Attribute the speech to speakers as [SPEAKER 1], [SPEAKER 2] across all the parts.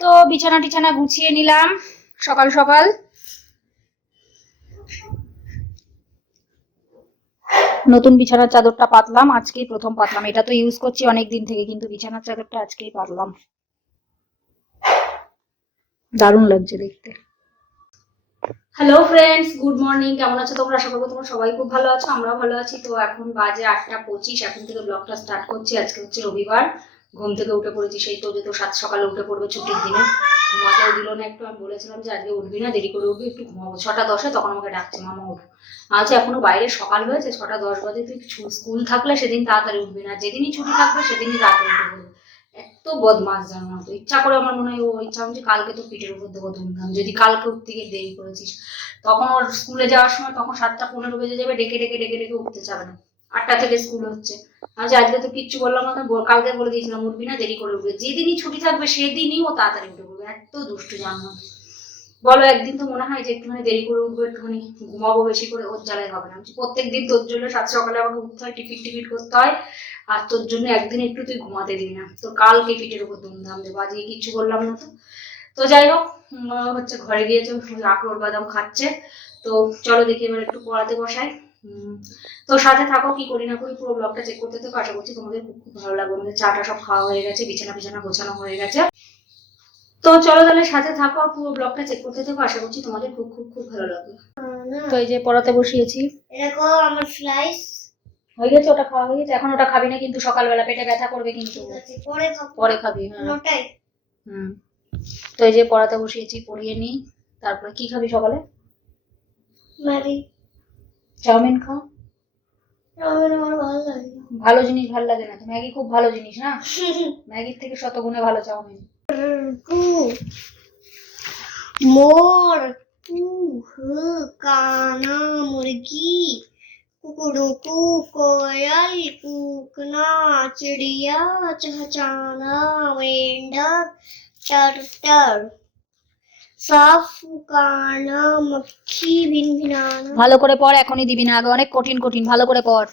[SPEAKER 1] তো বিছানা টিছানা গুছিয়ে নিলাম, সকাল সকাল। নতুন বিছানার চাদরটা পাতলাম, আজকেই প্রথম পাতলাম। এটা তো ইউজ করছি অনেক দিন থেকে, কিন্তু বিছানার চাদরটা আজকেই পাতলাম। দারুণ লাগছে দেখতে। হ্যালো ফ্রেন্ডস গুড মর্নিং কেমন আছো তোমরা? আশা করব তোমরা সবাই খুব ভালো আছো, আমরাও ভালো আছি। তো এখন বাজে আটটা পঁচিশ, এখন থেকে ব্লগটা স্টার্ট করছি। আজকে হচ্ছে রবিবার। ঘুম থেকে উঠে পড়েছি, সেই তো যে তো সাত সকালে উঠে পড়বে ছুটির দিনে। ঘুমাতেও দিল না একটু, আমি বলেছিলাম যে আজকে উঠবি না, দেরি করে উঠবি, একটু ঘুমাবো। ছটা দশে তখন আমাকে ডাকছে, মামা, উঠ। আজ এখনও বাইরে সকাল হয়েছে, ছটা দশ বাজে, তুই স্কুল থাকলে সেদিন তাড়াতাড়ি উঠবি না, যেদিনই ছুটি থাকবে সেদিনই তাড়াতাড়ি উঠে পড়বি। এত বদমাস জানো না তো ইচ্ছা করে আমার মনে হয়, ও, ইচ্ছা হচ্ছে কালকে তো পিঠের উপর দেবো ধুমধাম যদি কালকে উঠতে গিয়ে দেরি করেছিস। তখন ওর স্কুলে যাওয়ার সময় তখন সাতটা পনেরো বেজে যাবে, ডেকে ডেকে ডেকে ডেকে উঠতে চাবে না। আটটা থেকে স্কুল হচ্ছে। আমি আজকে তো কিচ্ছু বললাম না, কালকে বলে দিয়েছিলাম, উঠবি না, দেরি করে উঠবে। যেদিনই ছুটি থাকবে, সেদিনই ও তাড়াতাড়ি উঠে পড়বে। এত দুষ্টু জানো। বলো, একদিন তো মনে হয় যে একটুখানি দেরি করে উঠবো, একটুখানি ঘুমাবো বেশি করে, ওর জ্বালায় হবে না। প্রত্যেক দিন তোর জন্য সাত সকালে আমাকে উঠতে হয় টিকিট টিকিট করতে হয়, আর তোর জন্য একদিন একটু তুই ঘুমাতে দিবি না। তোর কালকে পিঠের উপর ধুমধাম দেবো, আজকে কিচ্ছু বললাম না তো। তো যাই হোক হচ্ছে ঘরে গিয়েছে আখরোট বাদাম খাচ্ছে। তো চলো দেখি, এবার একটু পড়াতে বসাই। তো সাথে থাকো কি করি না করি পুরো ব্লগটা চেক করতে থাকো। আশা করছি তোমাদের খুব খুব ভালো লাগবে। আমাদের চাটা সব খাওয়া হয়ে গেছে বিছানা বিছানা গোছানো হয়ে গেছে। তো চলো তাহলে সাথে থাকো আর পুরো ব্লগটা চেক করতে থাকো। আশা করছি তোমাদের খুব খুব খুব ভালো লাগবে। তো এই যে পড়াতে বসিয়েছি।
[SPEAKER 2] দেখো আমার স্লাইস
[SPEAKER 1] হয়ে গেছে ওটা খাওয়া হয়ে গেছে। এখন ওটা খাবি না কিন্তু সকালবেলা পেটে ব্যথা করবে কিন্তু।
[SPEAKER 2] পরে
[SPEAKER 1] পরে খাবি হ্যাঁ। হুম। তো এই যে পড়াতে বসিয়েছি পড়িয়ে নি। তারপরে কি খাবি সকালে?
[SPEAKER 2] ম্যাগি।
[SPEAKER 1] চাউমিন খাও
[SPEAKER 2] আমার আমার ভালো লাগে না।
[SPEAKER 1] ভালো জিনিস ভালো লাগে না তো ম্যাগি খুব ভালো জিনিস না ম্যাগির থেকে শত গুণে ভালো চাউমিন
[SPEAKER 2] কু মোর কু হু কানা মুরগি कुकड़ू कोयल कूकना चिड़िया चहचाना मेंढक चरटर
[SPEAKER 1] ভালো করে পড় এখনই দিবি না আগে অনেক কঠিন কঠিন। ভালো করে পড়।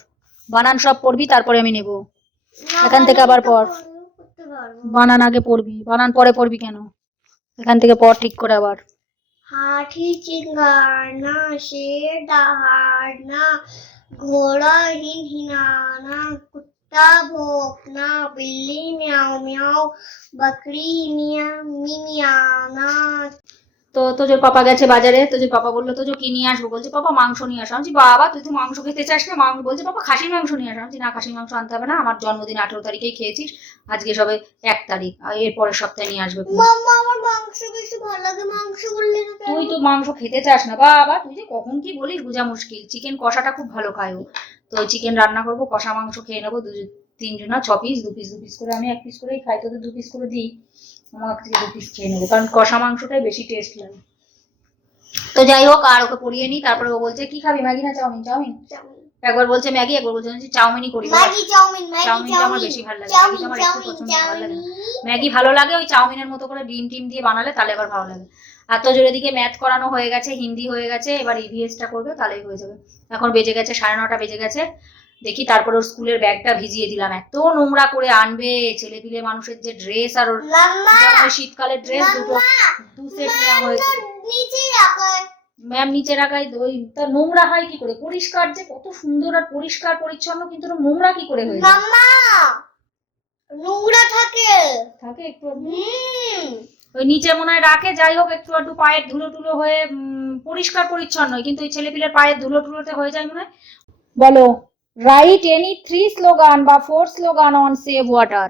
[SPEAKER 1] বানান সব পড়বি তারপরে আমি নেব। এখান থেকে আবার পড়। বানান আগে পড়বি। বানান পরে পড়বি কেন? এখান থেকে পড় ঠিক করে আবার।
[SPEAKER 2] হাঠি চিঙ্গানা শের দাহানা ঘোড়া হিন হিনানা কুত্তা ভোকনা বিল্লি মিয়াও মিয়াও বকরি মিয়া
[SPEAKER 1] তো তোজোর পাপা গেছে বাজারে তোজোর পাপা বলল তোজো কি নিয়ে আসব? বলছে পাপা মাংস নিয়ে আসো। আমি বাবা তুই তো মাংস খেতে চাস না? মাংস বলছে পাপা খাসির মাংস নিয়ে আসো। আমি না খাসির মাংস আনতে হবে না আমার জন্মদিন আঠেরো তারিখেই খেয়েছিস আজকে সবে এক তারিখ আর এর পরের সপ্তাহে নিয়ে আসবে
[SPEAKER 2] আমার মাংস বেশি ভালো লাগে মাংস বললে না
[SPEAKER 1] তুই তো মাংস খেতে চাস না। বাবা তুই যে কখন কি বলিস বোঝা মুশকিল। চিকেন কষাটা খুব ভালো খায় ও। তো চিকেন রান্না করব কষা মাংস খেয়ে নেব দু তিনজনা ছ পিস দু পিস দু পিস করে আমি এক পিস করেই খাই। তোদের দু পিস করে দিই। আমার থেকে দু পিস খেয়ে নেব কারণ কষা মাংসটাই বেশি টেস্ট লাগে। তো যাই হোক আর ওকে পড়িয়ে নিই তারপরে ও বলছে কি খাবি ম্যাগি না চাউমিন? চাউমিন? একবার বলছে ম্যাগি একবার বলছে যে চাউমিনই করি।
[SPEAKER 2] ম্যাগি চাউমিন ম্যাগি
[SPEAKER 1] চাউমিনটা আমার বেশি ভালো লাগে
[SPEAKER 2] চাউমিন
[SPEAKER 1] আমার একটু পছন্দ ভালো লাগে ম্যাগি ভালো লাগে ওই চাউমিনের মতো করে ডিম টিম দিয়ে বানালে তাহলে এবার ভালো লাগে। আর তো জোরে দিকে ম্যাথ করানো হয়ে গেছে হিন্দি হয়ে গেছে এবার ইভিএসটা করবে তাহলেই হয়ে যাবে। এখন বেজে গেছে সাড়ে নটা বেজে গেছে। দেখি তারপর ওর স্কুলের ব্যাগটা ভিজিয়ে দিলাম। এত নোংরা করে আনবে ছেলে পিলে মানুষের যে ড্রেস আর ওর শীতকালের ড্রেস দুটো দু সেট নেওয়া হয়েছে।
[SPEAKER 2] নিচে
[SPEAKER 1] ম্যাম নিচে রাখাই ওই তা নোংরা হয় কি করে? পরিষ্কার যে কত সুন্দর আর পরিষ্কার পরিচ্ছন্ন কিন্তু নোংরা কি করে হয়ে
[SPEAKER 2] নোংরা থাকে।
[SPEAKER 1] থাকে একটু ওই নিচে মনে হয় রাখে যাই হোক একটু একটু পায়ের ধুলো টুলো হয়ে পরিষ্কার পরিচ্ছন্ন কিন্তু ওই ছেলেপিলের পায়ের ধুলো টুলোতে হয়ে যায় মনে হয়? বলো। রাইট এনি থ্রি স্লোগান বা four slogan on save water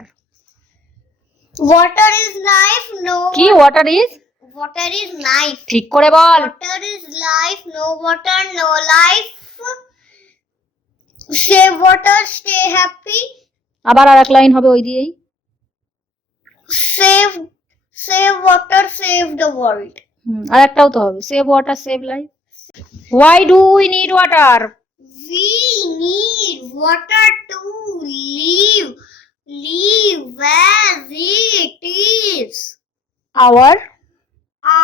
[SPEAKER 2] water is life no
[SPEAKER 1] কি water is
[SPEAKER 2] water is life
[SPEAKER 1] ঠিক করে বল
[SPEAKER 2] water is life no water no life save water stay happy
[SPEAKER 1] আবার আর এক লাইন হবে ওই দিয়েই
[SPEAKER 2] save save water save the world
[SPEAKER 1] হুম, আর একটাও তো হবে save water save life why do we need water
[SPEAKER 2] we need water to live live as it is
[SPEAKER 1] our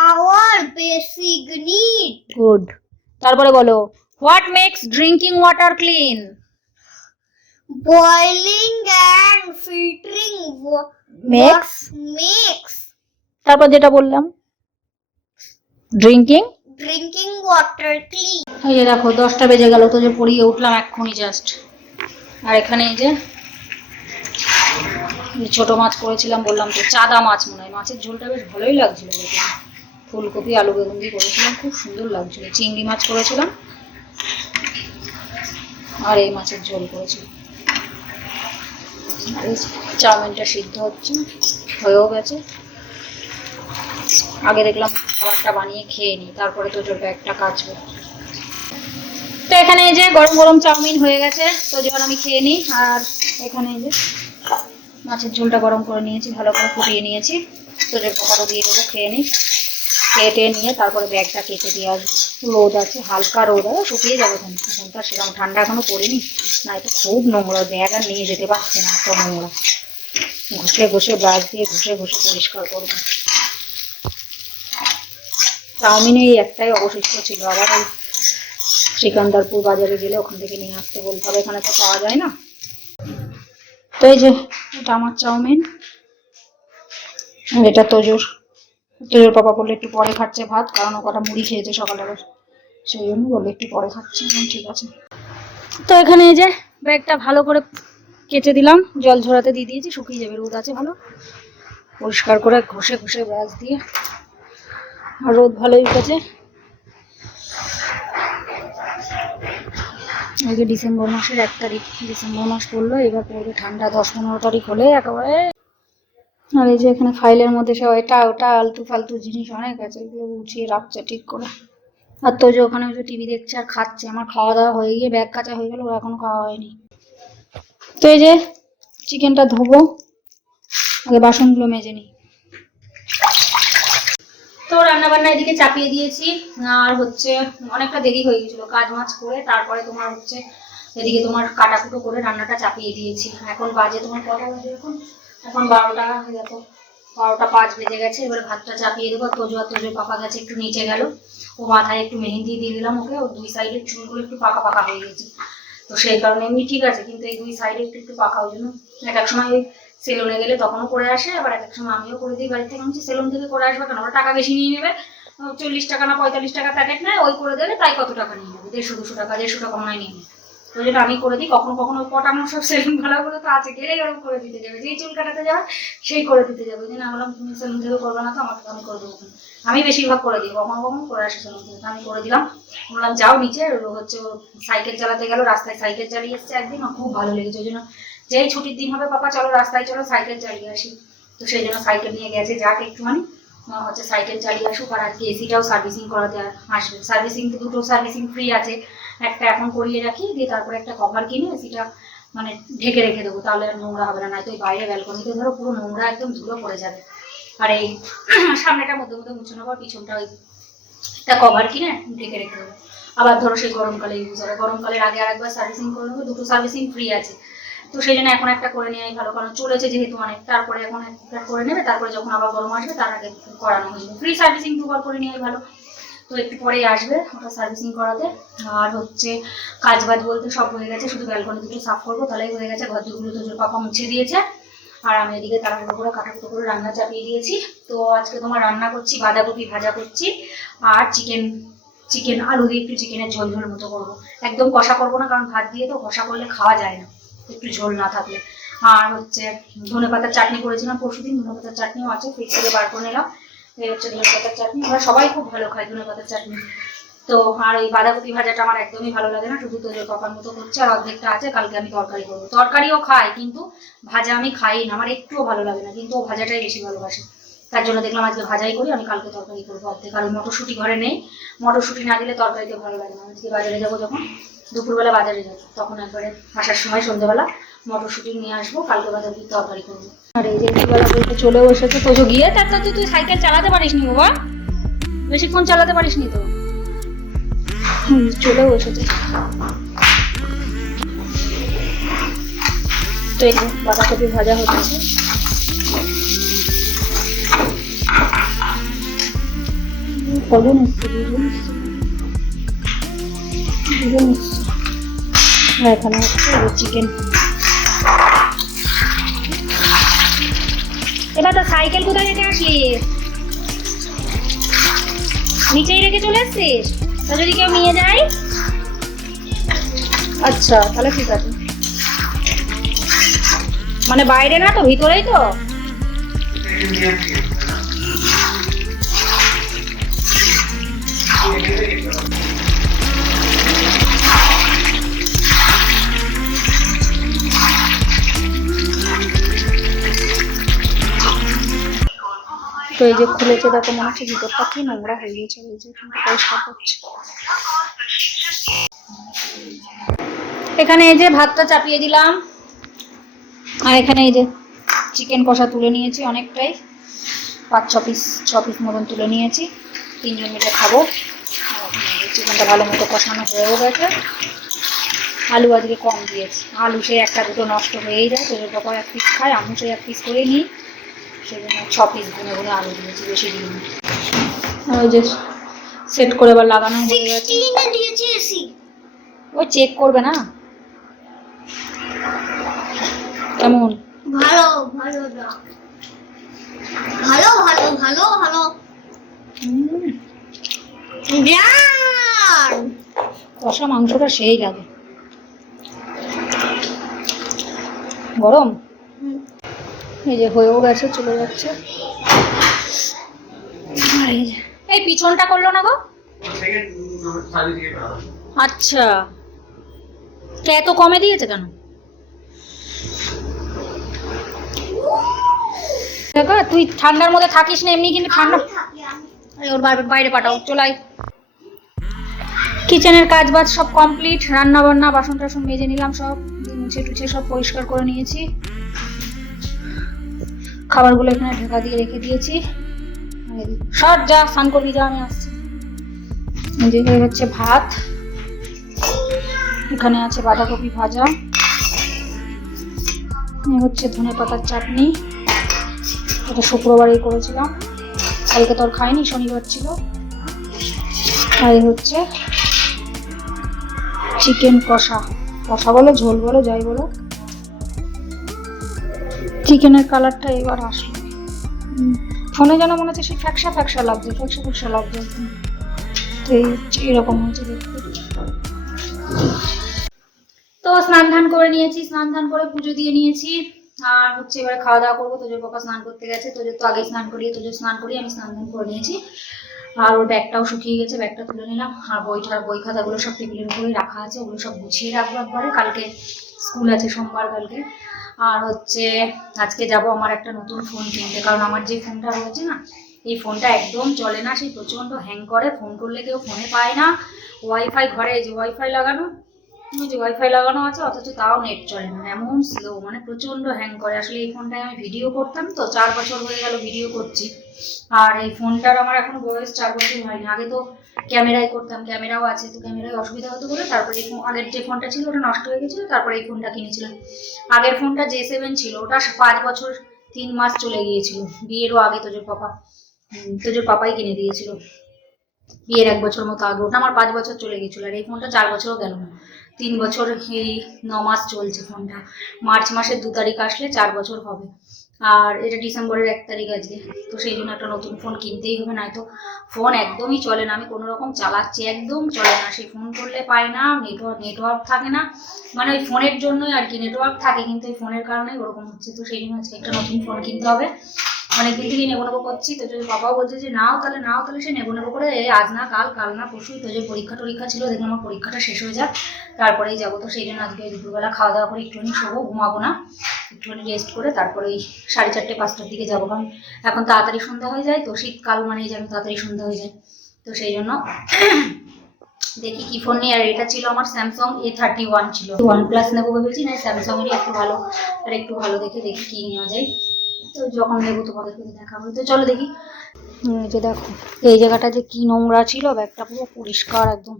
[SPEAKER 2] our basic need
[SPEAKER 1] good তারপরে বলো what makes drinking water clean
[SPEAKER 2] boiling and filtering wa-
[SPEAKER 1] Makes?
[SPEAKER 2] makes
[SPEAKER 1] তারপর যেটা বললাম drinking
[SPEAKER 2] drinking water clean
[SPEAKER 1] এই যে দেখো, দশটা বেজে গেল তো যে পড়িয়ে উঠলাম এক্ষুনি জাস্ট আর এখানে এই যে ছোট মাছ করেছিলাম, বললাম তো, চাদা মাছ মনে হয়। মাছের ঝোলটা বেশ ভালোই লাগছিল ফুলকপি, আলু বেগুন দিয়ে করেছিলাম, খুব সুন্দর লাগছিল। চিংড়ি মাছ করেছিলাম। আর এই মাছের ঝোল এই চাউমিনটা সিদ্ধ হচ্ছে, হয়েও গেছে। আগে দেখলাম খাবারটা বানিয়ে খেয়ে নিই তারপরে তো জোর একটা কাচবে। এখানে এই যে গরম গরম চাউমিন হয়ে গেছে। তো যখন আমি খেয়ে নিই, আর এখানে এই যে মাছের ঝোলটা গরম করে নিয়েছি, ভালো করে ফুটিয়ে নিয়েছি। তো যে পোকারও দিয়ে দেবো, খেয়ে নিই। টেয়ে নিয়ে তারপরে ব্যাগটা কেটে দিয়ে আসব। রোদ আছে, হালকা রোদ আছে, শুকিয়ে যাবে এখন। এখন সেরকম ঠান্ডা এখনও পড়েনি। না তো খুব নোংরা, ব্যাগ আর নিয়ে যেতে পারছে না, এত নোংরা। ঘষে ঘষে ব্রাশ দিয়ে ঘষে ঘষে পরিষ্কার করব। চাউমিনে এই একটাই অবশিষ্ট ছিল, আবার ওই সিকান্দারপুর বাজারে গেলে ওখান থেকে নিয়ে আসতে বলতে হবে, এখানে তো পাওয়া যায় না। তো এই যে এটা আমার চাউমিন এটা তোজোর। তোজোর পাপা বললে একটু পরে খাচ্ছে ভাত, কারণ ও কটা মুড়ি খেয়েছে সকালবেলা সেই জন্য বললে একটু পরে খাচ্ছে ঠিক আছে। তো এখানে এই যে ব্যাগটা ভালো করে কেটে দিলাম, জল ঝরাতে দিয়ে দিয়েছি, শুকিয়ে যাবে, রোদ আছে ভালো। পরিষ্কার করে ঘষে ঘষে ব্রাশ দিয়ে। আর রোদ ভালোই উঠেছে। এই যে ডিসেম্বর মাসের এক তারিখ, ডিসেম্বর মাস পড়ল এবার পড়বে ঠান্ডা, দশ পনেরো তারিখ হলে একেবারে। আর এই যে এখানে ফাইলের মধ্যে সব এটা, ওটা, আলতু ফালতু জিনিস অনেক আছে, এগুলো উঠিয়ে রাখছে ঠিক করে। আর তো যে ওখানে যে টিভি দেখছে আর খাচ্ছে, আমার খাওয়া দাওয়া হয়ে গিয়ে ব্যাগ কাচা হয়ে গেল, ওর এখনও খাওয়া হয়নি। তো এই যে, চিকেনটা ধোবো, আগে বাসনগুলো মেজে নিই। তো রান্না বান্না এদিকে চাপিয়ে দিয়েছি। আর হচ্ছে অনেকটা দেরি হয়ে গেছিল কাজ মাছ করে, তারপরে তোমার হচ্ছে এদিকে তোমার কাটাকুটো করে রান্নাটা চাপিয়ে দিয়েছি। এখন বাজে তোমার কটা বাজে এখন? এখন বারোটা দেখো, বারোটা পাঁচ বেজে গেছে, এবার ভাতটা চাপিয়ে দেবো। তোজো আর তোজোর পাপা গেছে একটু নিচে গেল। ও মাথায় একটু মেহেন্দি দিয়ে দিলাম ওকে, ও দুই সাইডের চুলগুলো একটু পাকা পাকা হয়ে গেছে। তো সেই কারণে এমনি ঠিক আছে, কিন্তু এই দুই সাইডে একটু একটু পাকা, ওই জন্য এক এক সময় সেলুনে গেলে তখনও করে আসে, আবার এক এক সময় আমিও করে দিই বাড়ি থেকে। আমি সেলুন থেকে করে আসবে কেন? ওরা টাকা বেশি নিয়ে নেবে। চল্লিশ টাকা না পঁয়তাল্লিশ টাকা প্যাকেট নেয়, ওই করে দেবে, তাই কত টাকা নিয়ে নেবে? দেড়শো, দুশো টাকা, দেড়শো টাকা হয় নিয়ে নেবে। ওই জন্য আমি করে দিই। কখনো কখনো পটানো সব সেলুন ভাড়াগুলো তো আছে, গেলেই ওরকম করে দিতে যাবে। যেই চুল কাটাতে যাবে, সেই করে দিতে যাবে। ওই জন্য আমি বললাম, তুমি সেলুন থেকে করবে না তো, আমাকে আমি করে দেবো আমি বেশিরভাগ করে দিই, কখনো কখনো করে আসে সেলুন থেকে। আমি করে দিলাম। বললাম, যাও নিচে। হচ্ছে সাইকেল চালাতে গেল, রাস্তায় সাইকেল চালিয়ে এসছে একদিন খুব ভালো লেগেছে। ওই জন্য যেই ছুটির দিন হবে, পাপা, চলো রাস্তায়, চলো সাইকেল চালিয়ে আসি। তো সেই জন্য সাইকেল নিয়ে গেছে, যাক একটুখানি। হচ্ছে সাইকেল চালিয়ে আসুক আর আজকে এসিটাও সার্ভিসিং করাতে আসবে। সার্ভিসিং তো দুটো সার্ভিসিং ফ্রি আছে। একটা এখন করিয়ে রাখি, দিয়ে তারপরে একটা কভার কিনে এসিটা মানে ঢেকে রেখে দেবো, তাহলে আর নোংরা হবে না। নয়তো বাইরে ব্যালকনিতে ধরো, পুরো নোংরা একদম ধুলো পড়ে যাবে। আর এই সামনেটা মধ্যে মধ্যে মুছে নেব পিছনটা ওই একটা কভার কিনে ঢেকে রেখে দেবো। আবার ধরো সেই গরমকালে ইউজ হবে। গরমকালের আগে আর একবার সার্ভিসিং করে নেব, দুটো সার্ভিসিং ফ্রি আছে। তো সেই জন্য এখন একটা করে নেওয়াই ভালো, কারণ চলেছে যেহেতু অনেক। তারপরে এখন একটা করে নেবে, তারপরে যখন আবার গরম আসবে, তার আগে করানো হয়ে যাবে। ফ্রি সার্ভিসিং দুবার করে নেওয়াই ভালো। তো একটু পরেই আসবে ওটা সার্ভিসিং করাতে। আর হচ্ছে কাজ বাজ বলতে সব হয়ে গেছে, শুধু ব্যালকনি দুটো সাফ করব, তাহলেই হয়ে গেছে। ঘর দুগুলো তো পাপা মুছে দিয়েছে। আর আমি এদিকে তাড়াহুড়ো করে কাটাকুটো করে রান্না চাপিয়ে দিয়েছি। তো আজকে তোমার রান্না করছি, বাঁধাকপি ভাজা করছি, আর চিকেন চিকেন আলু দিয়ে একটু চিকেনের ঝোল ঝোল মতো করব। একদম কষা করব না, কারণ ভাত দিয়ে তো কষা করলে খাওয়া যায় না। একটু ঝোল না থাকলে। আর হচ্ছে ধনে পাতার চাটনি করেছিলাম পরশু দিন ধনে পাতার চাটনিও আছে, ফ্রিজ থেকে বার করে নিলাম। এই হচ্ছে ধনে পাতার চাটনি আমরা সবাই খুব ভালো খাই ধনে পাতার চাটনি। তো আর এই বাঁধাকপি ভাজাটা আমার একদমই ভালো লাগে না, শুধু তোদের পাপার মতো করছে আর অর্ধেকটা আছে, কালকে আমি তরকারি করব। তরকারিও খাই কিন্তু ভাজা আমি খাই না, আমার একটুও ভালো লাগে না, কিন্তু ও ভাজাটাই বেশি ভালোবাসে। তার জন্য দেখলাম আজকে ভাজাই করি, আমি কালকে তরকারি করব অর্ধেক। আর মটরশুঁটি ঘরে নেই, মটরশুঁটি না দিলে তরকারিতে ভালো লাগে না। আজকে বাজারে যাব যখন দুপুরবেলা বাজারে যাব। তখন একবারে আসার সময় সন্ধ্যেবেলা মটরশুটি নিয়ে আসব, কালকে বাজারে তরকারি করব। আর এই যে একটুবেলা বলতে চলেও এসেছে তোজো গিয়ে। তার তো তুই সাইকেল চালাতে পারিস নি বাবা? বেশিক্ষণ চালাতে পারিস নি তো। চলেও এসেছে। তো এই বাঁধাকপি ভাজা হচ্ছে। কজন এসছে এখানে হচ্ছে চিকেন এবার তো সাইকেল কোথায় রেখে আসলি নিচেই রেখে চলে এসছিস তা যদি কেউ নিয়ে যায়? আচ্ছা তাহলে ঠিক আছে। মানে বাইরে না তো, ভিতরেই তো? তো এই যে খুলেছে, দেখো মনে হচ্ছে ভিতরটা কি নোংরা হয়ে গেছে, এই যে পরিষ্কার করছে। এখানে এই যে ভাতটা চাপিয়ে দিলাম, আর এখানে এই যে চিকেন কষা তুলে নিয়েছি অনেকটাই। পাঁচ, ছ পিস ছ পিস মতন তুলে নিয়েছি, তিনজন মিলে খাব। চিকেনটা ভালো মতো কষানো হয়েও গেছে। আলু আজকে কম দিয়েছি। আলু সে একটা দুটো নষ্ট হয়েই যায় তোদের বাবা এক পিস খায় আমি সেই এক পিস করে নিই। ছ পিস গুনে গুনে আলু দিয়েছি বেশি ওই যে সেট করে লাগানো হয়ে গেছে। ওই চেক করবে না? কেমন?
[SPEAKER 2] ভালো ভালো ভালো ভালো ভালো ভালো।
[SPEAKER 1] কষা মাংসটা সেই লাগে। গরম? এই যে হয়েও গেছে, চলে যাচ্ছে। এই পিছনটা করল না গো? আচ্ছা। এত কমে দিয়েছে কেন? তুই ঠান্ডার মধ্যে থাকিস না, এমনি কিন্তু ঠান্ডা ওর বাইরে পাঠাও চলাই কিচেনের কাজ বাজ সব কমপ্লিট রান্না বান্না বাসন টাসন মেজে নিলাম সব মুছে টুছে সব পরিষ্কার করে নিয়েছি। খাবারগুলো এখানে ঢাকা দিয়ে রেখে দিয়েছি। সর যা স্নান করবি যা আমি আসছি হচ্ছে ভাত। এখানে আছে বাঁধাকপি ভাজা। হচ্ছে ধনে পাতার চাটনি। এটা শুক্রবারেই করেছিলাম। কালকে তো আর খাইনি, শনিবার ছিল। আর হচ্ছে চিকেন কষা। কষা বলো, ঝোল বলো, যাই বলো। চিকেনের কালারটা এবার আসলো। ফোনে যেন মনে হচ্ছে সেই ফ্যাকসা ফ্যাকসা লাগছে, ফ্যাকসা ফ্যাকসা লাগছে। তো হচ্ছে, এরকম হয়েছে দেখতে। তো স্নান ধান করে নিয়েছি, স্নান ধান করে পুজো দিয়ে নিয়েছি। আর হচ্ছে এবারে খাওয়া দাওয়া করব, তোজোর পাপা স্নান করতে গেছে, তোজোর তো আগেই স্নান করিয়ে, তোজোর স্নান করিয়ে আমি স্নান ধান করে নিয়েছি। আর ওর ব্যাগটাও শুকিয়ে গেছে, ব্যাগটা তুলে নিলাম। আর বইটার বই খাতাগুলো সব টেবিলের উপরেই রাখা আছে, ওগুলো সব গুছিয়ে রাখব একবারে। কালকে স্কুল আছে, সোমবার কালকে। আর হচ্ছে, আজকে যাব আমার একটা নতুন ফোন কিনতে, কারণ আমার যে ফোনটা রয়েছে না, এই ফোনটা একদম চলে না সেই প্রচণ্ড হ্যাং করে। ফোন করলে কেউ ফোনে পায় না। ওয়াইফাই ঘরে যে ওয়াইফাই লাগানো যে ওয়াইফাই লাগানো আছে, অথচ তাও নেট চলে না, এমন স্লো মানে প্রচণ্ড হ্যাং করে। আসলে এই ফোনটায় আমি ভিডিও করতাম তো, চার বছর হয়ে গেল ভিডিও করছি। আর এই ফোনটার আমার এখনও বয়স চার বছর হয়নি। আগে তো ক্যামেরায় করতাম, ক্যামেরাও আছে, তো ক্যামেরায় অসুবিধা হতো বলে তারপরে এই আগের যে ফোনটা ছিল ওটা নষ্ট হয়ে গেছিল, তারপরে এই ফোনটা কিনেছিলাম। আগের ফোনটা জে সেভেন ছিল, ওটা পাঁচ বছর তিন মাস চলে গিয়েছিল। বিয়েরও আগে তোজোর পাপা তোজোর পাপাই কিনে দিয়েছিল। বিয়ের এক বছর মতো আগে, ওটা আমার পাঁচ বছর চলে গেছিল আর এই ফোনটা চার বছরও গেল না তিন বছর এই ন মাস চলছে ফোনটা। মার্চ মাসের দু তারিখ আসলে চার বছর হবে। আর এটা ডিসেম্বরের এক তারিখ আজকে, তো সেই জন্য একটা নতুন ফোন কিনতেই হবে না তো ফোন একদমই চলে না। আমি কোনো রকম চালাচ্ছি, একদম চলে না। সেই ফোন করলে পাই না নেটওয়ার্ক নেটওয়ার্ক থাকে না। মানে ওই ফোনের জন্যই আর কি নেটওয়ার্ক থাকে, কিন্তু এই ফোনের কারণে ওরকম হচ্ছে। তো সেই জন্য আজকে একটা নতুন ফোন কিনতে হবে। অনেক দিন থেকেই নেব নেব করছি, তো যদি বাবাও বলছে যে নাও তাহলে নাও তাহলে সে নেব নেব করে আজ না কাল কাল না পরশু, তো যে পরীক্ষা টরীক্ষা ছিল দেখলাম আমার পরীক্ষাটা শেষ হয়ে যাক, তারপরেই যাব। তো সেই জন্য আজকে দুপুরবেলা খাওয়া দাওয়া করে একটুখানি শোবো, ঘুমাবো না, একটুখানি রেস্ট করে তারপরে ওই সাড়ে চারটে, পাঁচটার দিকে যাব। কারণ এখন তাড়াতাড়ি সন্ধ্যা হয়ে যায়, তো শীতকাল মানে যেন তাড়াতাড়ি সন্ধ্যা হয়ে যায়। তো সেই জন্য দেখি কি ফোন নিই আর এটা ছিল আমার স্যামসাং এ থার্টি ওয়ান ছিল। ওয়ান প্লাস নেব ভেবেছি, না স্যামসাং এরই একটু ভালো, আর একটু ভালো দেখে দেখি কি নেওয়া যায়। তো যখন নেব তোমাদেরকে দেখাবো তো চলো দেখি। যে দেখো, এই জায়গাটা যে কি নোংরা ছিল, ব্যাগটা পুরো পরিষ্কার একদম।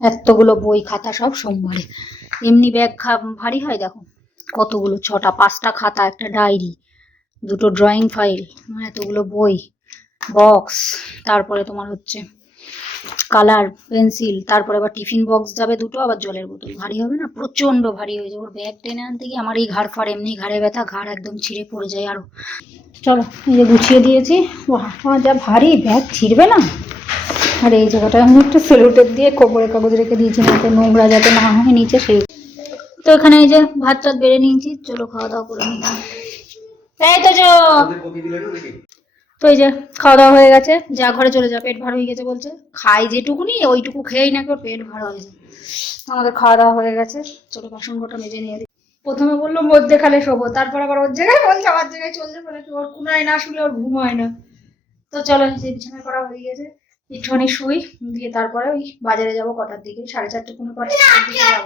[SPEAKER 1] এতগুলো বই খাতা সব সোমবারে। এমনি ব্যাগ ভারী হয়, দেখো? কতগুলো? ছটা, পাঁচটা খাতা, একটা ডায়েরি, দুটো ড্রয়িং ফাইল, এতগুলো বই, বক্স, তারপরে তোমার হচ্ছে কালার, পেন্সিল, তারপরে আবার টিফিন বক্স যাবে দুটো, আবার জলের বোতল। ভারী হবে না? প্রচণ্ড ভারী হয়ে যাবে। ওর ব্যাগ টেনে আনতে গিয়ে আমার এই ঘাড় ফাড়, এমনি ঘাড়ে ব্যথা, ঘাড় একদম ছিঁড়ে পড়ে যায় আরও। চলো, এই যে গুছিয়ে দিয়েছি। যা ভারী, ব্যাগ ছিঁড়বে না? আর, এই জায়গাটায় আমি একটু সেলুটেপ দিয়ে খবরের কাগজ রেখে দিয়েছি, না নোংরা যাতে না হয় নিচে সেই। তো এখানে এই যে ভাত টাত বেড়ে নিয়েছি। চলো খাওয়া দাওয়া করে নিলাম এই তো তো এই যে খাওয়া দাওয়া হয়ে গেছে যা ঘরে চলে যা পেট ভার হয়ে গেছে বলছে। খাই যেটুকুনি ওইটুকু খেয়েই নাকি ওর পেট ভার হয়ে যায়। আমাদের খাওয়া দাওয়া হয়ে গেছে চলো বাসন কোটা মেজে নিয়ে দিই প্রথমে বলল মধ্যে খালে শোবো তারপর আবার ওর জায়গায় বলছে আমার জায়গায় চলছে পারে ওর কুনায় না শুলে ওর ঘুম হয় না। তো চলো যে বিছানা করা হয়ে গেছে একটুখানি শুই দিয়ে তারপরে ওই বাজারে যাব কটার দিকে সাড়ে চারটে কোনো পাঁচটার দিকে যাব।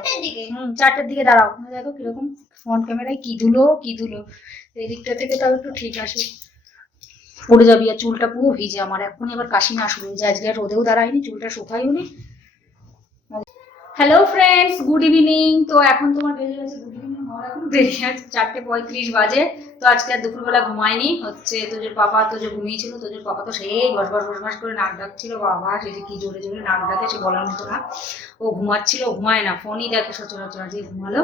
[SPEAKER 1] হুম চারটের দিকে দাঁড়াও। দেখো কীরকম ফ্রন্ট ক্যামেরায় কি ধুলো কি ধুলো। এই দিকটা থেকে তাও একটু ঠিক আসে। পড়ে যাবি আর চুলটা পুরো ভিজে আমার। এখনই আবার কাশি না শুরু হয়েছে আজকে রোদেও দাঁড়ায়নি, চুলটা শুকাইও নি। হ্যালো ফ্রেন্ডস গুড ইভিনিং তো এখন তোমার বেজে গেছে গুড ইভিনিং আমার এখন বেরিয়ে আছে চারটে পঁয়ত্রিশ বাজে। তো আজকে আর দুপুরবেলা ঘুমায়নি। হচ্ছে তোজোর পাপা তোজো ঘুমিয়েছিল তোজোর পাপা তো সেই ঘসঘস ঘসঘস করে নাক ডাকছিল। বাবা, সে যে কি জোরে জোরে নাক ডাকে সে বলার মতো না। ও ঘুমাচ্ছিল ঘুমায় না। ফোনই দেখে সচরাচর আজকে ঘুমালো।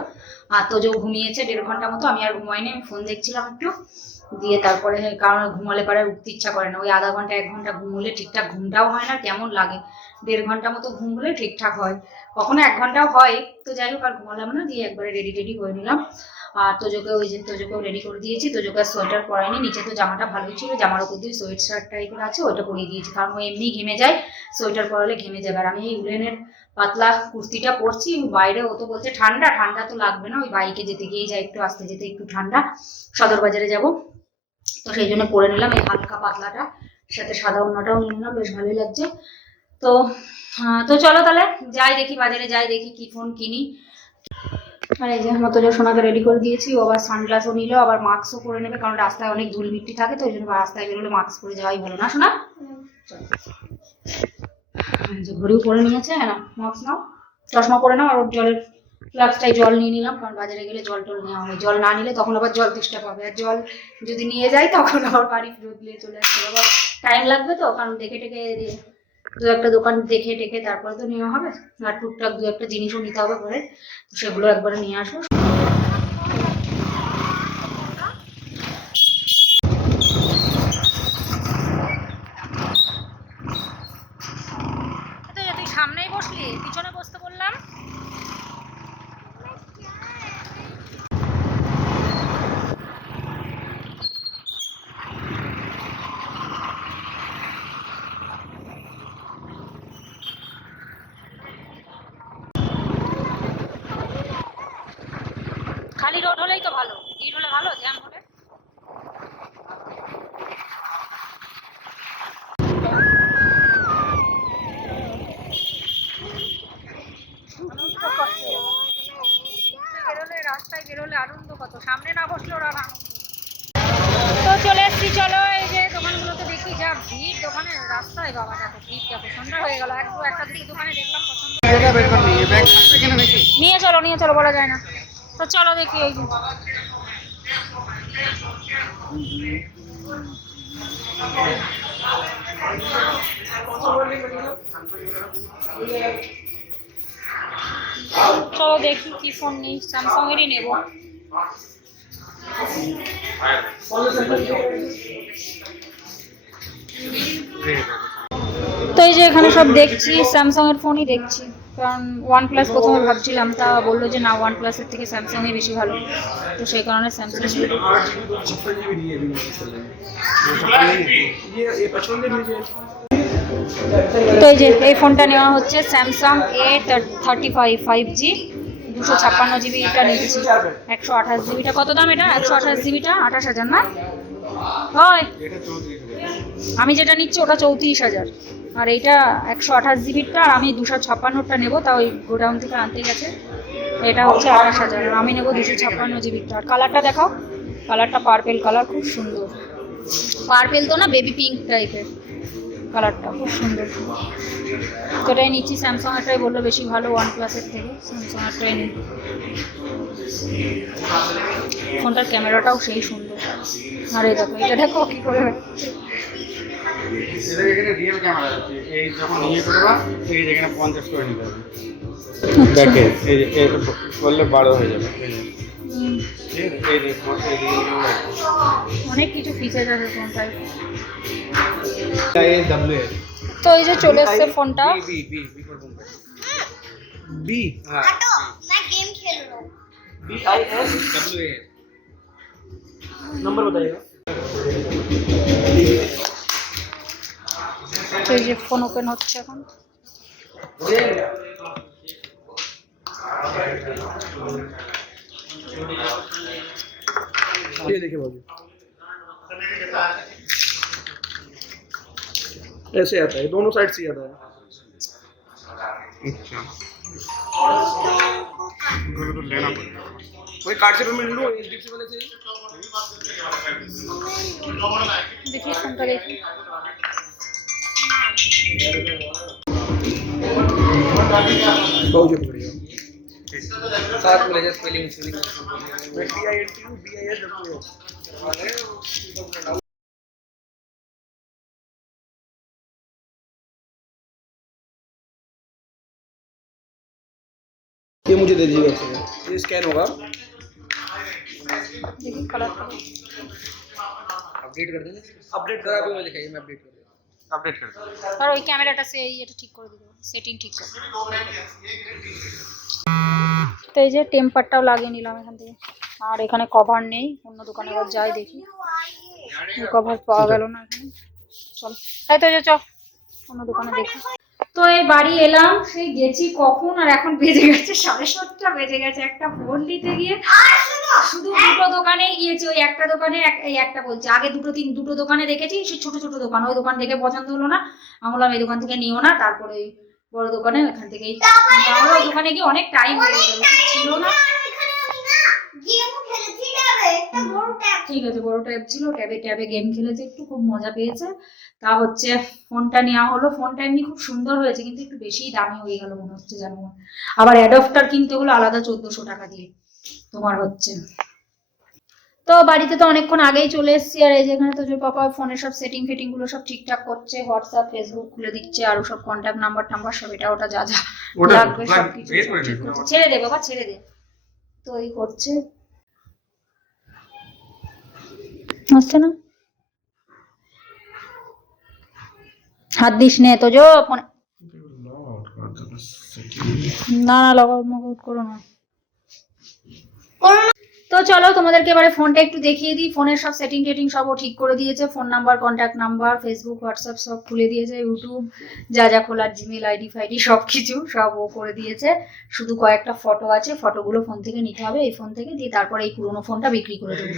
[SPEAKER 1] আর তোজো ঘুমিয়েছে, দেড় ঘণ্টা মতো আমি আর ঘুমাইনি। আমি ফোন দেখছিলাম একটু। দিয়ে তারপরে কারণ ঘুমালে পারে উঠতে ইচ্ছা করে না। ওই আধা ঘণ্টা, এক ঘণ্টা ঘুম হলে ঠিকঠাক ঘুমটাও হয় না, কেমন লাগে? দেড় ঘণ্টা মতো ঘুম হলে ঠিকঠাক হয়। কখনো এক ঘন্টাও হয়, তো যাই হোক আর ঘুমালাম না, দিয়ে একবারে রেডি টেডি করে নিলাম। আর তোজোকে ওই যে, তোজোকেও রেডি করে দিয়েছি। তোজোকে আর সোয়েটার পরাইনি, নিচে তো জামাটা ভালোই ছিল, জামার উপর দিয়ে সোয়েট শার্ট টাইপের আছে, ওইটা পরিয়ে দিয়েছি। কারণ ও এমনি ঘেমে যায় সোয়েটার পরালে ঘেমে যাবে। আর আমি এই উলেনের পাতলা কুর্তিটা পরছি বাইরে ও তো বলছে, ঠান্ডা ঠান্ডা তো লাগবে না, ওই বাইকে যেতে গিয়ে যায় একটু আসতে যেতে, একটু ঠান্ডা সদর বাজারে যাব। তো সেই জন্য পরে নিলাম। এই হালকা পাতলাটা সাথে সাদা অন্যটাও নিয়ে নিলাম বেশ ভালোই লাগছে। তো তো চলো তাহলে যাই দেখি বাজারে যাই দেখি কি ফোন কিনি। আর এই যে মতো যে সোনাকে রেডি করে দিয়েছি ও আবার সানগ্লাসও নিল আবার মাস্কও পরে নেবে কারণ রাস্তায় অনেক ধুল মিট্টি থাকে তো ওই জন্য রাস্তায় বেরোলে মাস্ক পরে যাওয়াই ভালো। না শোনা যে ঘড়িও পরে নিয়েছে হ্যাঁ মাস্ক নাও। চশমা পরে নাও আর ওর জলের ফ্লাক্সটায় জল নিয়ে নিলাম, কারণ বাজারে গেলে জল টল নেওয়া হয়। জল না নিলে তখন আবার জল তেষ্টা পাবে। আর জল যদি নিয়ে যাই, তখন আবার বাড়ি ফেরত নিয়ে চলে আসতে। আবার টাইম লাগবে তো, কারণ দেখে টেকে দু একটা দোকান দেখে টেকে তারপরে তো নেওয়া হবে। আর টুকটাক দু একটা জিনিসও নিতে হবে ঘরে। সেগুলো একবারে নিয়ে আসব তুই সামনেই বসলি পিছনে বসতে বললাম খালি রোড হলেই তো ভালো ভিড় হলে ভালো জ্যাম হলে বেরোলে রাস্তায় বেরোলে আনন্দ কত সামনে না বসলে ওরা আনন্দ তো চলে এসছি চলো এই যে দোকানগুলোতে দেখি যা ভিড় দোকানে রাস্তায় বাবা দেখো ভিড় দেখো সন্ধ্যা হয়ে গেল এক দু একটা দুটো দোকানে দেখলাম পছন্দ নিয়ে চলো নিয়ে চলো বলা যায় না। তো চলো দেখি এই। চলো দেখি কি ফোন নেই স্যামসাং এরই নেব। তো এই যে এখানে সব দেখছি স্যামসাং এর ফোনই দেখছি। কারণ ওয়ান প্লাস প্রথমে ভাবছিলাম, তা বলল যে না ওয়ান প্লাসের থেকে স্যামসাংই বেশি ভালো। তো সেই কারণে স্যামসাং তো এই যে, এই ফোনটা নেওয়া হচ্ছে Samsung A thirty five five G দুশো ছাপ্পান্ন জিবি এটা নিয়েছি একশো আঠাশ জিবিটা কত দাম এটা? একশো আঠাশ জিবিটা আঠাশ হাজার না? হয়। আমি যেটা নিচ্ছি, ওটা চৌত্রিশ হাজার। আর এইটা একশো আঠাশ জিবিরটা আর আমি দুশো ছাপ্পান্নটা নেব তা ওই গোডাউন থেকে আনতে গেছে। এটা হচ্ছে আঠাশ হাজার আর আমি নেব দুশো ছাপ্পান্ন জিবিরটা আর কালারটা দেখাও কালারটা পার্পেল কালার খুব সুন্দর। পার্পেল তো না বেবি পিঙ্ক টাইপের। কালারটা খুব সুন্দর। তো এটাই নিচ্ছি স্যামসাং এরটাই বলল বেশি ভালো ওয়ান প্লাসের থেকে স্যামসাং এরটাই নিই। ফোনটার ক্যামেরাটাও সেই সুন্দর। আর এই দেখো এটা দেখো কি করে
[SPEAKER 3] এটা এখানে রিয়েল ক্যামেরা আছে এই যখন ইয়ে করবা এই যেখানে পঞ্চাশ করে নিতে হবে দেখে এই যে এই করলে বারো হয়ে যাবে এই যে।
[SPEAKER 1] হুম,
[SPEAKER 3] ঠিক আছে? এই যে এই যে
[SPEAKER 1] অনেক কিছু ফিচার আছে ফোনটায়
[SPEAKER 3] এটা এই ডাব্লিউ এস
[SPEAKER 1] তো এই যে চলে এসছে ফোনটা
[SPEAKER 3] बी बी बी पर फोन बी हाँ
[SPEAKER 2] हटो मैं गेम खेल रहा हूँ
[SPEAKER 3] B I S W A number बताइएगा
[SPEAKER 1] তো এই যে ফোন ওপেন হচ্ছে এখন
[SPEAKER 3] ये देखिए बाबू ऐसे आता है दोनों साइड से आता है अच्छा तो लेना पड़ेगा वही कार्ड से पेमेंट लो एच डी एफ सी वाले से
[SPEAKER 1] দেখি
[SPEAKER 3] सात colleges
[SPEAKER 4] spelling B I T U
[SPEAKER 3] B I S W ये मुझे दे दीजिएगा ये स्कैन होगा
[SPEAKER 4] अपडेट कर देंगे। अपडेट करा भी मैं लिखाइए मैं अपडेट कर
[SPEAKER 3] আপডেট করে
[SPEAKER 1] আর ওই ক্যামেরাটা সেই এটা ঠিক করে দিতে সেটিং ঠিক করে তো এই যে টেম্পারটাও লাগিয়ে নিলাম এখান থেকে। আর এখানে কভার নেই, অন্য দোকানে আবার যাই দেখি। কভার পাওয়া গেল না এখানে। চল। তাই তো যে চ, অন্য দোকানে দেখি। তো এই বাড়ি এলাম সেই গেছি কখন আর এখন বেজে গেছে সাড়ে সাতটা বেজে গেছে একটা ফোন নিতে গিয়ে। শুধু দুটো দোকানে গিয়েছি ওই একটা দোকানে এই একটা বলছি আগে দুটো তিন দুটো দোকানে দেখেছি সেই ছোট ছোট দোকান ওই দোকান দেখে পছন্দ হলো না। আমি বললাম এই দোকান থেকে নিও না তারপরে ওই বড় দোকানে ওখান থেকেই আমরা দোকানে গিয়ে অনেক টাইম হয়ে গেল ছিল না। ঠিক আছে বড় ট্যাব ছিল ট্যাবে ট্যাবে গেম খেলেছে একটু খুব মজা পেয়েছে। তা হচ্ছে ফোনটা নেওয়া হলো। ফোনটা এমনি খুব সুন্দর হয়েছে কিন্তু একটু বেশি দামি হয়ে গেল মনে হচ্ছে জানো আবার অ্যাডপ্টার কিনতে হলো আলাদা চোদ্দশো টাকা দিয়ে তোমার হচ্ছে। তো বাড়িতে তো অনেকক্ষণ আগেই চলে এসেছি আর এই যেখানে তো যে পাপা ফোনের সব সেটিং ফিটিংগুলো সব ঠিকঠাক করছে হোয়াটসঅ্যাপ ফেসবুক খুলে দিচ্ছে আর সব কন্ট্যাক্ট নাম্বার টাম্বার সব এটা ওটা যা যা লাগবে সব কিছু
[SPEAKER 3] বের করে
[SPEAKER 1] ঠিক
[SPEAKER 3] নিন।
[SPEAKER 1] করছে। ছেড়ে দে বাবা ছেড়ে দে। তো এই করছে। আসছে না? হাত দিস নে তো জো ফোনে না না করো না। তো চলো, তোমাদেরকে এবারে ফোনটা একটু দেখিয়ে দিই। ফোনের সব সেটিং টেটিং সব ও ঠিক করে দিয়েছে। Phone number contact number Facebook WhatsApp সব খুলে দিয়েছে ইউটিউব যা যা খোলার জিমেল আইডি ফাইডি সব কিছু সব ও করে দিয়েছে। শুধু কয়েকটা ফটো আছে ফটোগুলো ফোন থেকে নিতে হবে এই ফোন থেকে, দিয়ে তারপরে এই পুরোনো ফোনটা বিক্রি করে দেবো।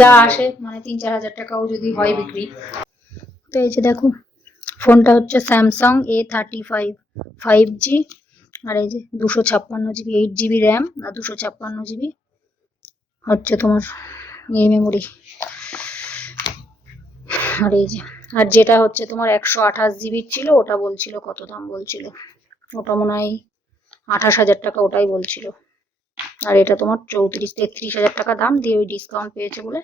[SPEAKER 1] যা আসে মানে তিন চার হাজার টাকাও যদি হয় বিক্রি। তো এই যে দেখো ফোনটা হচ্ছে Samsung A thirty five five G আর এই যে দুশো ছাপ্পান্ন জিবি এইট জিবি র্যাম আর দুশো ছাপ্পান্ন জিবি হচ্ছে তোমার এই মেমোরি আর এই যে, আর যেটা হচ্ছে তোমার একশো আঠাশ জিবির ছিল, ওটা বলছিল কত দাম বলছিল। ওটা মনে হয় আঠাশ হাজার টাকা, ওটাই বলছিল। আর এটা তোমার চৌত্রিশ তেত্রিশ হাজার টাকা দাম দিয়ে ওই ডিসকাউন্ট পেয়েছে বলে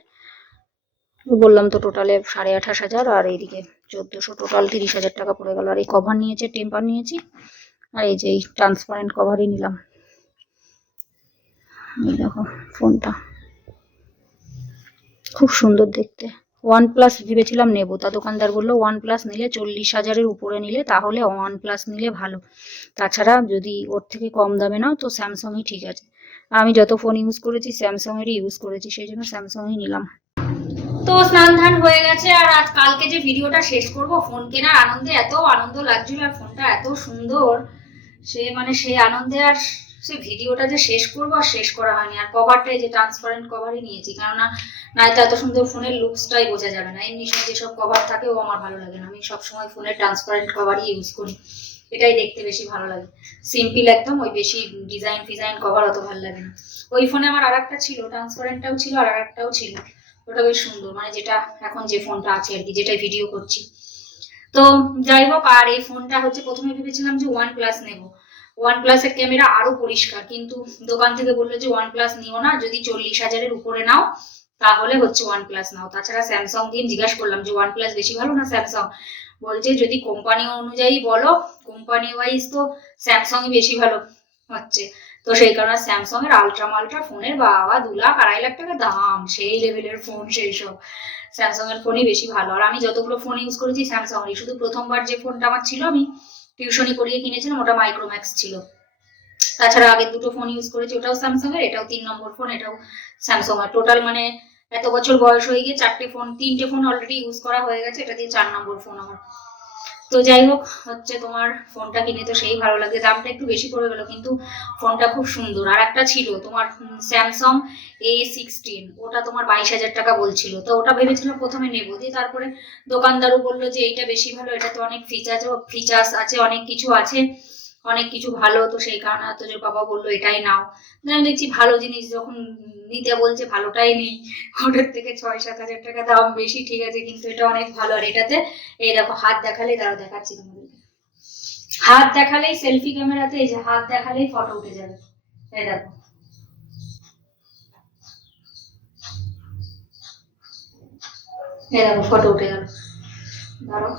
[SPEAKER 1] বললাম তো টোটালে সাড়ে আঠাশ হাজার, আর এইদিকে চোদ্দোশো টোটাল তিরিশ হাজার টাকা পড়ে গেল। আর এই কভার নিয়েছে টেম্পার নিয়েছি, আর এই যে এই ট্রান্সপারেন্ট কভারই নিলাম। এই দেখো ফোনটা। খুব সুন্দর দেখতে। ওয়ান প্লাস ভেবেছিলাম নেব, তা দোকানদার বলল ওয়ান প্লাস নিলে চল্লিশ হাজারের উপরে নিলে তাহলে ওয়ান প্লাস নিলে ভালো। তাছাড়া যদি ওর থেকে কম দামে নাও, তো স্যামসাংই ঠিক আছে। আমি যত ফোন ইউজ করেছি স্যামসাংয়েরই ইউজ করেছি, সেই জন্য স্যামসাংই নিলাম। তো স্নান ধান হয়ে গেছে আর আজ কালকে যে ভিডিওটা শেষ করব ফোন কেনার আনন্দে এত আনন্দ লাগছিল আর ফোনটা এত সুন্দর। সে মানে সেই আনন্দে আর সে ভিডিওটা যে শেষ করব আর শেষ করা হয়নি। আর কভারটাই যে ট্রান্সপারেন্ট কভারই নিয়েছি, কেননা নয়তো এত সুন্দর ফোনের লুকসটাই বোঝা যাবে না। এমনি সব যেসব কভার থাকে, ও আমার ভালো লাগে না। আমি সবসময় ফোনের ট্রান্সপারেন্ট কভারই ইউজ করি। এটাই দেখতে বেশি ভালো লাগে। সিম্পল একদম, ওই বেশি ডিজাইন ফিজাইন কভার অত ভালো লাগে না। ওই ফোনে আমার আর একটা ছিল ট্রান্সপারেন্টটাও ছিল আর একটাও ছিল। ওটা বেশ সুন্দর মানে যেটা এখন যে ফোনটা আছে আর কি, যেটা ভিডিও করছি। তো যাই হোক, আর এই ফোনটা হচ্ছে প্রথমে ভেবেছিলাম যে ওয়ান প্লাস নেব। ওয়ান প্লাসের ক্যামেরা আরও পরিষ্কার, কিন্তু দোকান থেকে বলল যে ওয়ান প্লাস নিও না, যদি চল্লিশ হাজারের উপরে নাও, তাহলে হচ্ছে ওয়ান প্লাস নাও। তাছাড়া স্যামসাং দিয়ে জিজ্ঞাসা করলাম যে ওয়ান প্লাস বেশি ভালো না স্যামসাং বলছে, যদি কোম্পানি অনুযায়ী বলো কোম্পানি ওয়াইজ তো স্যামসাংই বেশি ভালো হচ্ছে। তো সেই কারণে স্যামসং এর আলট্রা মাল্ট্রা ফোনের বাবা দু লাখ আড়াই লাখ টাকা দাম, সেই লেভেলের ফোন সেই সব। স্যামসং এর ফোনই বেশি ভালো। আর আমি যতগুলো ফোন ইউজ করেছি স্যামসং এরই শুধু প্রথমবার যে ফোনটা আমার ছিল, আমি টিউশনি করিয়ে কিনেছিলাম, ওটা মাইক্রোম্যাক্স ছিল। তাছাড়া আগের দুটো ফোন ইউজ করেছি, ওটাও স্যামসাং এর এটাও তিন নম্বর ফোন এটাও স্যামসং এর টোটাল মানে এত বছর বয়স হয়ে গিয়ে চারটে ফোন তিনটে ফোন অলরেডি ইউজ করা হয়ে গেছে, এটা দিয়ে চার নম্বর ফোন আমার। তো যাই হোক, হচ্ছে তোমার ফোনটা কিনে তো সেই ভালো লাগে দামটা একটু বেশি পড়ে গেলো, কিন্তু ফোনটা খুব সুন্দর। আর একটা ছিল তোমার স্যামসং এ সিক্সটিন ওটা তোমার বাইশ হাজার টাকা বলছিল। তো ওটা ভেবেছিলাম প্রথমে নেব। দিয়ে তারপরে দোকানদারও বলল যে, এইটা বেশি ভালো, এটা তো অনেক ফিচার্স ফিচার্স আছে, অনেক কিছু আছে। অনেক কিছু ভালো, তো সেই কারণে তো যে বাবা বলল, এটাই নাও। আমি দেখছি ভালো জিনিস যখন নিতে বলছে, ভালোটাই নেই। ওটার থেকে ছয় সাত হাজার টাকা দাম বেশি, ঠিক আছে, কিন্তু এটা অনেক ভালো। আর এটাতে, এই দেখো, হাত দেখালেই দাঁড়া দেখাচ্ছি তোমাদেরকে। হাত দেখালেই, সেলফি ক্যামেরাতে, এই যে হাত দেখালেই ফটো উঠে যাবে। এই দেখো। এই দেখো, ফটো উঠে গেল। ধরো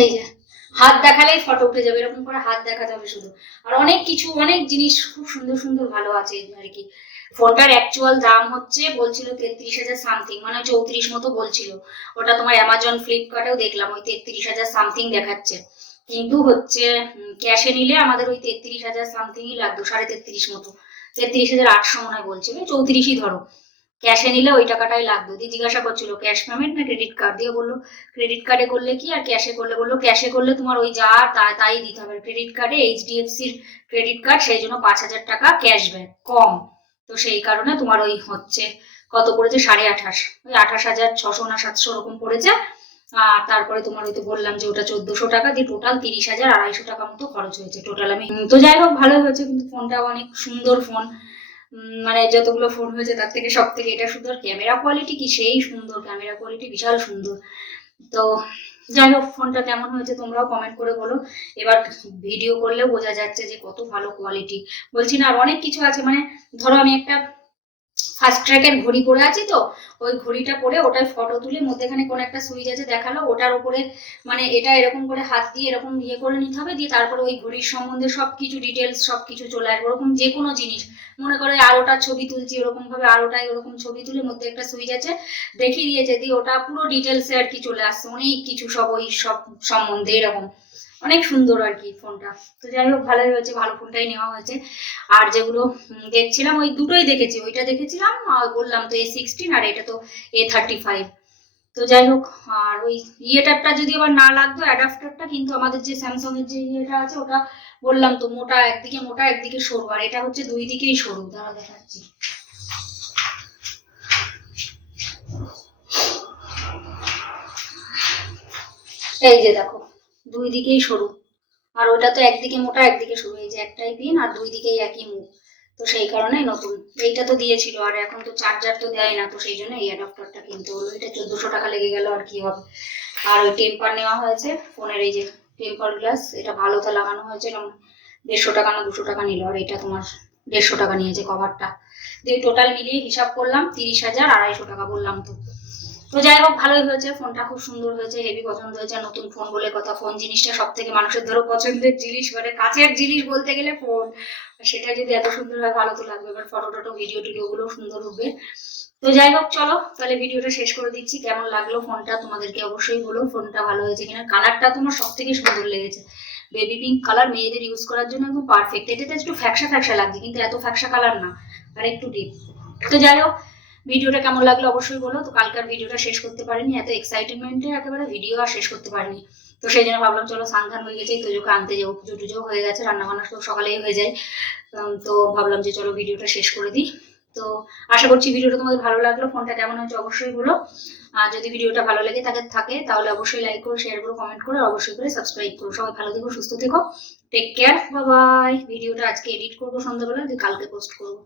[SPEAKER 1] এই যে। হাত দেখালেই ফটো উঠে যাবে, এরকম করে হাত দেখা যাবে শুধু। আর অনেক কিছু, অনেক জিনিস খুব সুন্দর সুন্দর ভালো আছে আর কি। ফোনটার অ্যাকচুয়াল দাম হচ্ছে বলছিল তেত্রিশ হাজার সামথিং মানে চৌত্রিশ মতো বলছিল। ওটা তোমার অ্যামাজন ফ্লিপকার্টেও দেখলাম, ওই তেত্রিশ হাজার সামথিং দেখাচ্ছে। কিন্তু হচ্ছে ক্যাশে নিলে আমাদের ওই তেত্রিশ হাজার সামথিংই লাগতো, সাড়ে তেত্রিশ মতো। তেত্রিশ হাজার আটশো মনে হয় বলছিল, চৌত্রিশই ধরো। ক্যাশে নিলে ওই টাকাটাই লাগতো দিয়ে জিজ্ঞাসা করছিল ক্যাশ পেমেন্ট না ক্রেডিট কার্ড দিয়ে বলল ক্রেডিট কার্ডে করলে কি আর ক্যাশে করলে? বলল ক্যাশে করলে তোমার ওই যা তাই দিতে হবে। ক্রেডিট কার্ডে এইচডিএফসির ক্রেডিট কার্ড সেই জন্য পাঁচ হাজার টাকা ক্যাশব্যাক কম। তো সেই কারণে তোমার ওই হচ্ছে, কত পড়েছে? সাড়ে আঠাশ। ওই আঠাশ হাজার ছশো না সাতশো ওরকম পড়েছে। আর তারপরে তোমার ওই তো বললাম যে ওটা চোদ্দশো টাকা দিয়ে টোটাল তিরিশ হাজার আড়াইশো টাকা মতো খরচ হয়েছে। টোটাল আমি তো যাই হোক ভালো হয়েছে, কিন্তু ফোনটাও অনেক সুন্দর ফোন মানে যতগুলো ফোন হয়েছে তার থেকে সব থেকে এটা সুন্দর ক্যামেরা কোয়ালিটি কি? সেই সুন্দর ক্যামেরা কোয়ালিটি বিশাল সুন্দর। তো যাই হোক ফোনটা কেমন হয়েছে তোমরাও কমেন্ট করে বলো। এবার ভিডিও করলেও বোঝা যাচ্ছে যে কত ভালো কোয়ালিটি বলছি না, আর অনেক কিছু আছে মানে ধরো আমি একটা ফার্স্ট ট্র্যাকের ঘড়ি পরে আছে তো? ওই ঘড়িটা পরে ওটার ফটো তুলে মধ্যেখানে কোন একটা সুইচ আছে দেখাল, ওটার উপরে মানে এটা এরকম করে হাত দিয়ে এরকম ইয়ে করে নিতে হবে, দিয়ে তারপরে ওই ঘড়ির সম্বন্ধে সব কিছু ডিটেলস সব কিছু চলে আসবে, ওরকম যে কোনো জিনিস। মনে করে আলোটার ছবি তুলছি ওরকম ভাবে আলোটায় ওরকম ছবি তুলে মধ্যে একটা সুইচ আছে, দেখিয়ে দিয়েছে, দিয়ে ওটা পুরো ডিটেলসে আর কি চলে আসছে, অনেক কিছু সব ওই সব সম্বন্ধে এরকম। অনেক সুন্দর আর কি ফোনটা। তো যাই হোক, ভালোই হয়েছে, ভালো ফোনটাই নেওয়া হয়েছে। আর যেগুলো দেখছিলাম, ওই দুটোই দেখেছি, ওইটা দেখেছিলাম, আর বললাম তো এ সিক্সটিন আর এটা তো এ থার্টি ফাইভ তো যাই হোক, আর ওই ইয়েটারটা যদি আবার না লাগতো অ্যাডাপ্টারটা কিন্তু আমাদের যে স্যামসং এর যে ইয়েটা আছে, ওটা বললাম তো মোটা একদিকে মোটা, একদিকে সরু, আর এটা হচ্ছে দুই দিকেই সরু। দাঁড়া দেখাচ্ছি। এই যে দেখো দুই দিকেই সরু। আর ওটা তো একদিকে মোটা, একদিকে সরু। এই যে একটাই পিন আর দুই দিকেই একই মুখ। তো সেই কারণে নতুন। এইটা তো দিয়েছিল আর এখন তো চার্জার তো দেয় না। তো সেই জন্য এই অ্যাডাপ্টারটা কিনতে হলো। এটা চোদ্দশো টাকা লেগে গেল আর কি হবে। আর ওই টেম্পার নেওয়া হয়েছে। ফোনের এই যে টেম্পার গ্লাস এটা ভালোতে লাগানো হয়েছে। এরকম দেড়শো টাকা না দুশো টাকা নিল। আর এটা তোমার দেড়শো টাকা নিয়েছে কভারটা দিয়ে টোটাল মিলিয়ে হিসাব করলাম তিরিশ হাজার আড়াইশো টাকা বললাম তো। তো যাই হোক, ভালোই হয়েছে, ফোনটা খুব সুন্দর হয়েছে হেভি পছন্দ হয়েছে, নতুন ফোন বলে কথা ফোন জিনিসটা সব থেকে মানুষের ধরো পছন্দের জিনিস মানে কাছের জিনিস বলতে গেলে ফোন সেটা যদি এত সুন্দর হয়, ভালো তো লাগবে, এবার ফটো টটো ভিডিও টিডিও গুলো সুন্দর হবে। তো যাই হোক, চলো, তাহলে ভিডিওটা শেষ করে দিচ্ছি। কেমন লাগল ফোনটা তোমাদেরকে অবশ্যই বলো ফোনটা ভালো হয়েছে কিনা। কালারটা তোমার সব থেকে সুন্দর লেগেছে। বেবি পিঙ্ক কালার মেয়েদের ইউজ করার জন্য একদম পারফেক্ট এটাতে একটু ফ্যাকসা ফ্যাকসা লাগছে, কিন্তু এত ফ্যাকসা কালার না, আর একটু ডিপ তো যাই হোক ভিডিওটা কেমন লাগল অবশ্যই বলো। তো কালকার ভিডিওটা শেষ করতে পারিনি, এত এক্সাইটমেন্টে একেবারে ভিডিও আর শেষ করতে পারিনি। তো সেই জন্য ভাবলাম, চলো সান্ধান হয়ে গেছে তোজোকে আনতে যাব, পুজো টুজো হয়ে গেছে রান্না বান্না সব সকালেই হয়ে যায়। তো ভাবলাম যে চলো ভিডিওটা শেষ করে দিই। তো আশা করছি ভিডিওটা তোমাদের ভালো লাগল, ফোনটা কেমন হয়েছে অবশ্যই বলো। আর যদি ভিডিওটা ভালো লেগে থাকে থাকে, তাহলে অবশ্যই লাইক করো শেয়ার করো কমেন্ট করো অবশ্যই করে সাবস্ক্রাইব করো। সবাই ভালো থেকো, সুস্থ থেকো। টেক কেয়ার বাই ভিডিওটা আজকে এডিট করব সন্ধ্যাবেলা কালকে পোস্ট করব।